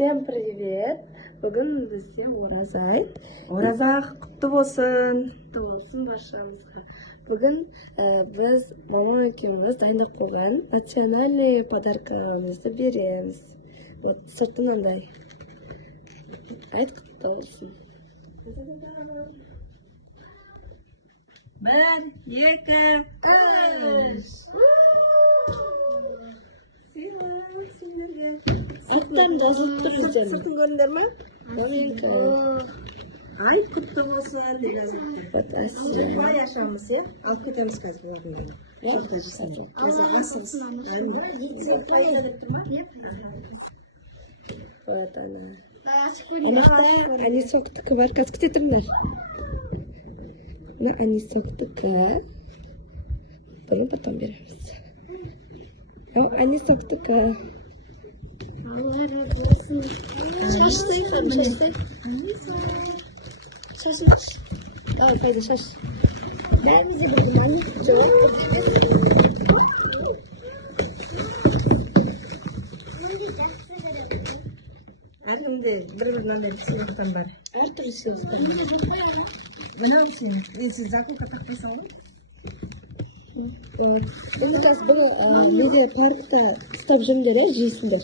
Всем привет! Бүгін бізде Ораза Айт. Ораза құтты болсын. Құтты болсын баршамызға. Бүгін біз мама екеуміз дайындап қойған национальный подаркамызды береміз. Вот сыртынандай. Айт құтты болсын. Бір, екі, үш. Аттарында жазылып тұр өздерін. Сыртын көріңдер ме? Маленька. Айт құтты болсын деп жазылып тұр. Вот Асия. Былай ашамыз, иә? Алып кетеміз қазір бұлардың. Жоқта жасап. Қазір жасыңыз. Пайда деп тұр ма? Вот она. Анақта Анисоқтікі бар. Қазір күте тұрыңдар. Мына Анисоқтікі. Бұны потом береміз. Анисоқтікі. Шаштай. Шаш. Давай, Пайда, шаш. Бәрімізде бірдің анны. Жолай. Әркімде бір-бірінен сыйлықтан бар. Әртүрлі сыйлықтар. Білем сен, сіз закупка тақпайсың ғой? Енді қазір бұл медиа паркта ұстап жүріңдер, жейсіңдер.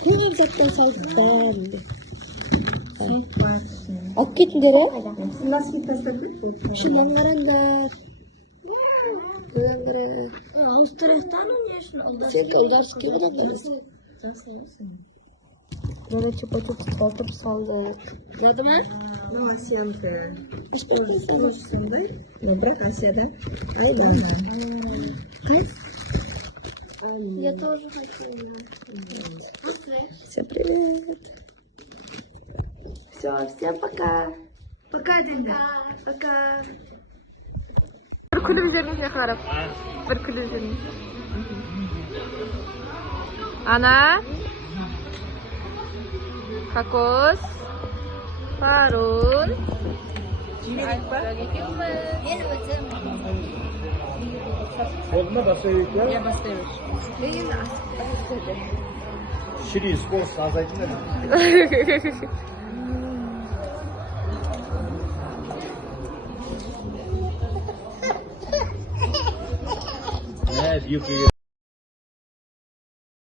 Көп заттан салдықтар. Алып кетіңдер, Сыйласын тастап кет. шыннан қараңдар. Ауыстырықтан ойнайсың, Сен ұлдарсы кеп одан Бәрі чупа-чуп қалтып салдық. Ұнады ма? Мына Асиянікі. Ашпай қойсаң. Сондай. Бірақ Асияда. Айда. Я тоже хочу. Всем привет. Все, всем пока. Пока, Динда. Пока. Bir kulüp üzerine karab. Bir kulüp üzerine. Ana. Kakos. Farun. Можно поставить, да? Я поставлю. Шири, скорость азайтин да? Evet,